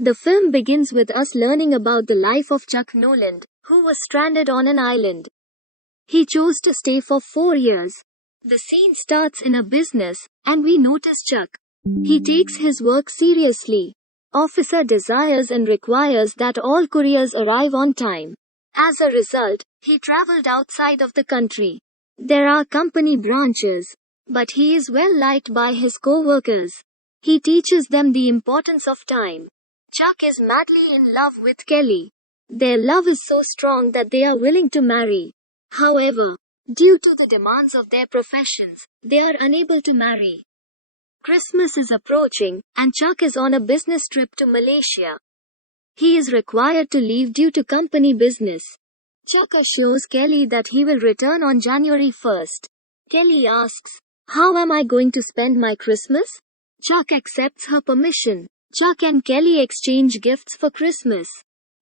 The film begins with us learning about the life of Chuck Nolan, who was stranded on an island. He chose to stay for 4 years. The scene starts in a business, and we notice Chuck. He takes his work seriously. Officer desires and requires that all couriers arrive on time. As a result, he traveled outside of the country. There are company branches, but he is well liked by his co-workers. He teaches them the importance of time. Chuck is madly in love with Kelly. Their love is so strong that they are willing to marry. However, due to the demands of their professions, they are unable to marry. Christmas is approaching, and Chuck is on a business trip to Malaysia. He is required to leave due to company business. Chuck assures Kelly that he will return on January 1st. Kelly asks, "How am I going to spend my Christmas?" Chuck accepts her permission. Chuck and Kelly exchange gifts for Christmas.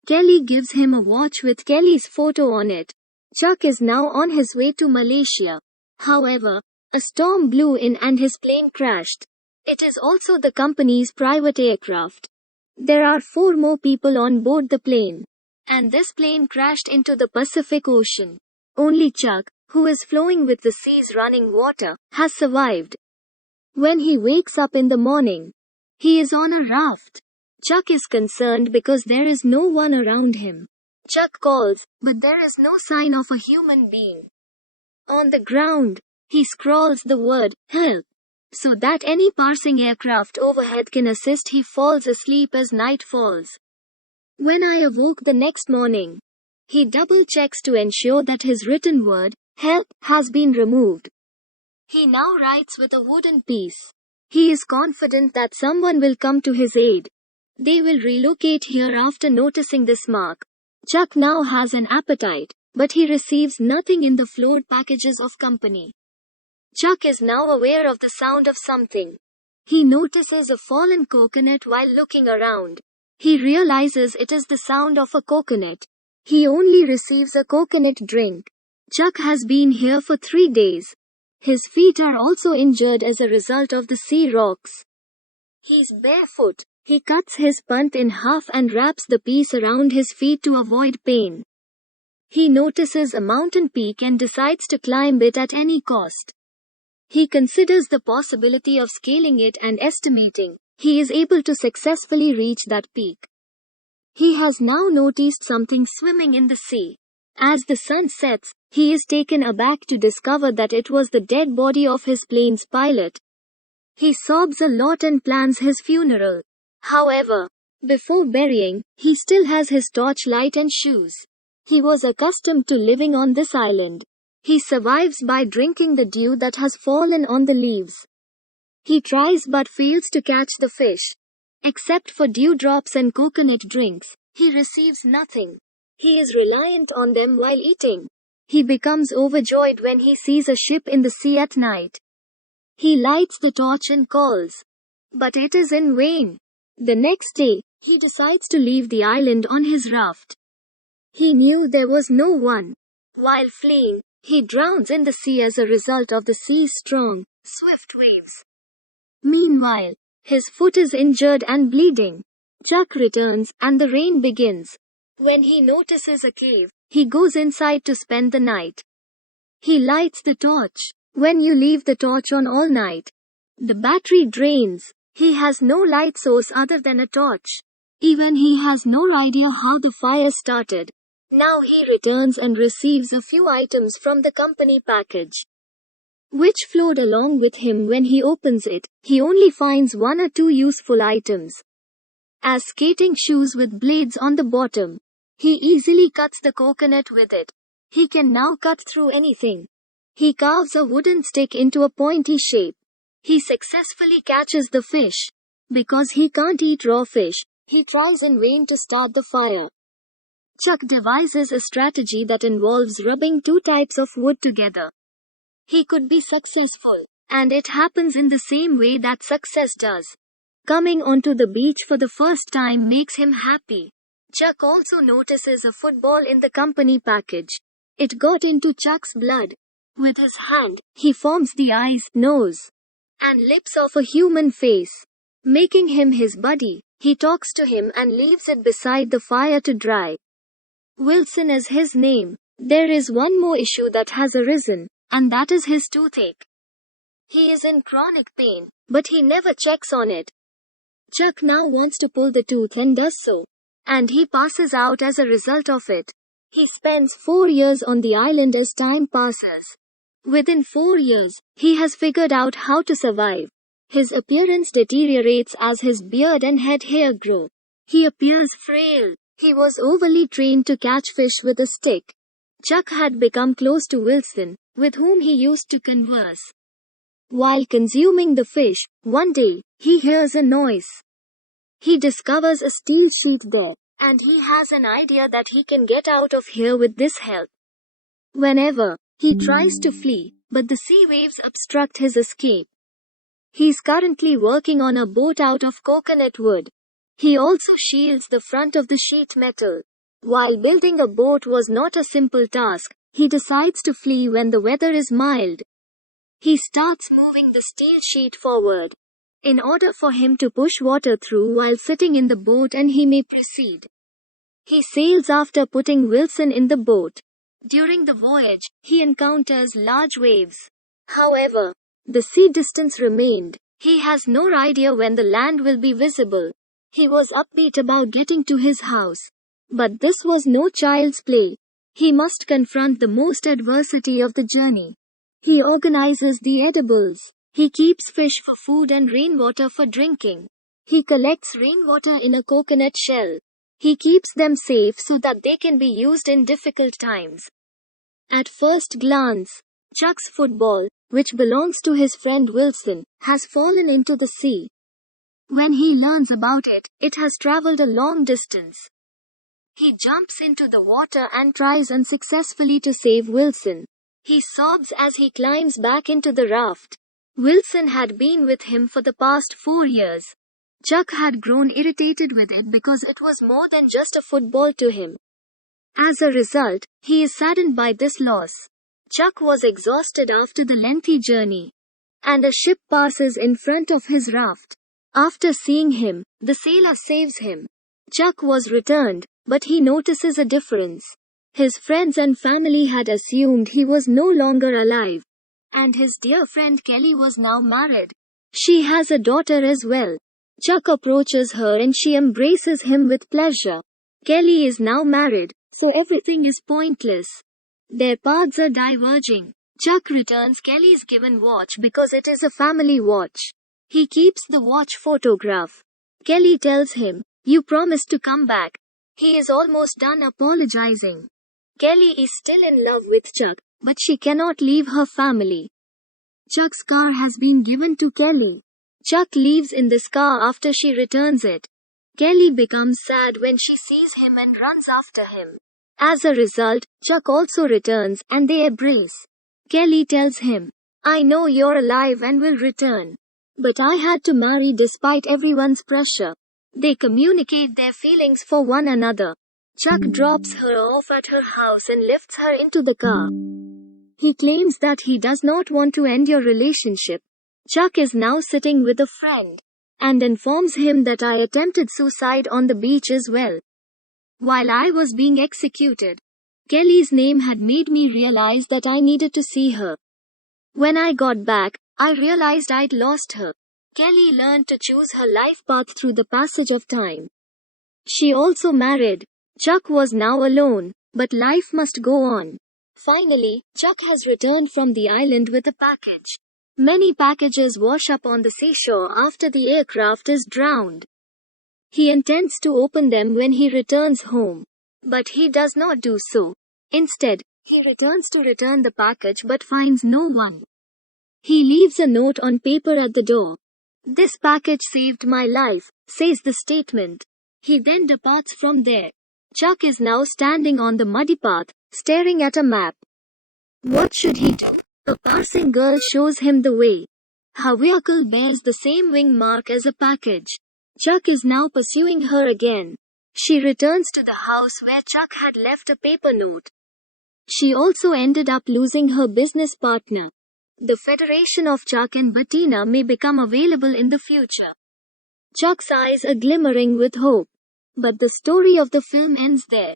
Kelly gives him a watch with Kelly's photo on it. Chuck is now on his way to Malaysia. However, a storm blew in and his plane crashed. It is also the company's private aircraft. There are 4 more people on board the plane. And this plane crashed into the Pacific Ocean. Only Chuck, who is flowing with the sea's running water, has survived. When he wakes up in the morning, he is on a raft. Chuck is concerned because there is no one around him. Chuck calls, but there is no sign of a human being. On the ground, he scrawls the word, "Help," so that any passing aircraft overhead can assist. He falls asleep as night falls. When I awoke the next morning, he double-checks to ensure that his written word, "Help," has been removed. He now writes with a wooden piece. He is confident that someone will come to his aid. They will relocate here after noticing this mark. Chuck now has an appetite, but he receives nothing in the floored packages of company. Chuck is now aware of the sound of something. He notices a fallen coconut while looking around. He realizes it is the sound of a coconut. He only receives a coconut drink. Chuck has been here for 3 days. His feet are also injured as a result of the sea rocks. He's barefoot. He cuts his punt in half and wraps the piece around his feet to avoid pain. He notices a mountain peak and decides to climb it at any cost. He considers the possibility of scaling it and estimating he is able to successfully reach that peak. He has now noticed something swimming in the sea. As the sun sets, he is taken aback to discover that it was the dead body of his plane's pilot. He sobs a lot and plans his funeral. However, before burying, he still has his torchlight and shoes. He was accustomed to living on this island. He survives by drinking the dew that has fallen on the leaves. He tries but fails to catch the fish. Except for dewdrops and coconut drinks, he receives nothing. He is reliant on them while eating. He becomes overjoyed when he sees a ship in the sea at night. He lights the torch and calls. But it is in vain. The next day, he decides to leave the island on his raft. He knew there was no one. While fleeing, he drowns in the sea as a result of the sea's strong, swift waves. Meanwhile, his foot is injured and bleeding. Chuck returns, and the rain begins. When he notices a cave, he goes inside to spend the night. He lights the torch. When you leave the torch on all night, the battery drains. He has no light source other than a torch. Even he has no idea how the fire started. Now he returns and receives a few items from the company package, which float along with him. When he opens it, he only finds 1 or 2 useful items. As skating shoes with blades on the bottom. He easily cuts the coconut with it. He can now cut through anything. He carves a wooden stick into a pointy shape. He successfully catches the fish. Because he can't eat raw fish, he tries in vain to start the fire. Chuck devises a strategy that involves rubbing 2 types of wood together. He could be successful, and it happens in the same way that success does. Coming onto the beach for the first time makes him happy. Chuck also notices a football in the company package. It got into Chuck's blood. With his hand, he forms the eyes, nose, and lips of a human face, making him his buddy. He talks to him and leaves it beside the fire to dry. Wilson is his name. There is one more issue that has arisen, and that is his toothache. He is in chronic pain, but he never checks on it. Chuck now wants to pull the tooth and does so. And he passes out as a result of it. He spends 4 years on the island as time passes. Within 4 years, he has figured out how to survive. His appearance deteriorates as his beard and head hair grow. He appears frail. He was overly trained to catch fish with a stick. Chuck had become close to Wilson, with whom he used to converse. While consuming the fish, one day, he hears a noise. He discovers a steel sheet there, and he has an idea that he can get out of here with this help. Whenever he tries to flee, but the sea waves obstruct his escape. He's currently working on a boat out of coconut wood. He also shields the front of the sheet metal. While building a boat was not a simple task, he decides to flee when the weather is mild. He starts moving the steel sheet forward, in order for him to push water through while sitting in the boat and he may proceed. He sails after putting Wilson in the boat. During the voyage, he encounters large waves. However, the sea distance remained. He has no idea when the land will be visible. He was upbeat about getting to his house. But this was no child's play. He must confront the most adversity of the journey. He organizes the edibles. He keeps fish for food and rainwater for drinking. He collects rainwater in a coconut shell. He keeps them safe so that they can be used in difficult times. At first glance, Chuck's football, which belongs to his friend Wilson, has fallen into the sea. When he learns about it, it has traveled a long distance. He jumps into the water and tries unsuccessfully to save Wilson. He sobs as he climbs back into the raft. Wilson had been with him for the past 4 years. Chuck had grown irritated with it because it was more than just a football to him. As a result, he is saddened by this loss. Chuck was exhausted after the lengthy journey, and a ship passes in front of his raft. After seeing him, the sailor saves him. Chuck was returned, but he notices a difference. His friends and family had assumed he was no longer alive, and his dear friend Kelly was now married. She has a daughter as well. Chuck approaches her and she embraces him with pleasure. Kelly is now married, so everything is pointless. Their paths are diverging. Chuck returns Kelly's given watch because it is a family watch. He keeps the watch photograph. Kelly tells him, "You promised to come back." He is almost done apologizing. Kelly is still in love with Chuck, but she cannot leave her family. Chuck's car has been given to Kelly. Chuck leaves in this car after she returns it. Kelly becomes sad when she sees him and runs after him. As a result, Chuck also returns and they embrace. Kelly tells him, "I know you're alive and will return. But I had to marry despite everyone's pressure." They communicate their feelings for one another. Chuck drops her off at her house and lifts her into the car. He claims that he does not want to end your relationship. Chuck is now sitting with a friend and informs him that I attempted suicide on the beach as well, while I was being executed. Kelly's name had made me realize that I needed to see her. When I got back, I realized I'd lost her. Kelly learned to choose her life path through the passage of time. She also married. Chuck was now alone, but life must go on. Finally, Chuck has returned from the island with a package. Many packages wash up on the seashore after the aircraft is drowned. He intends to open them when he returns home, but he does not do so. Instead, he returns to return the package but finds no one. He leaves a note on paper at the door. "This package saved my life," says the statement. He then departs from there. Chuck is now standing on the muddy path, staring at a map. What should he do? A passing girl shows him the way. Her vehicle bears the same wing mark as a package. Chuck is now pursuing her again. She returns to the house where Chuck had left a paper note. She also ended up losing her business partner. The Federation of Chuck and Bettina may become available in the future. Chuck's eyes are glimmering with hope. But the story of the film ends there.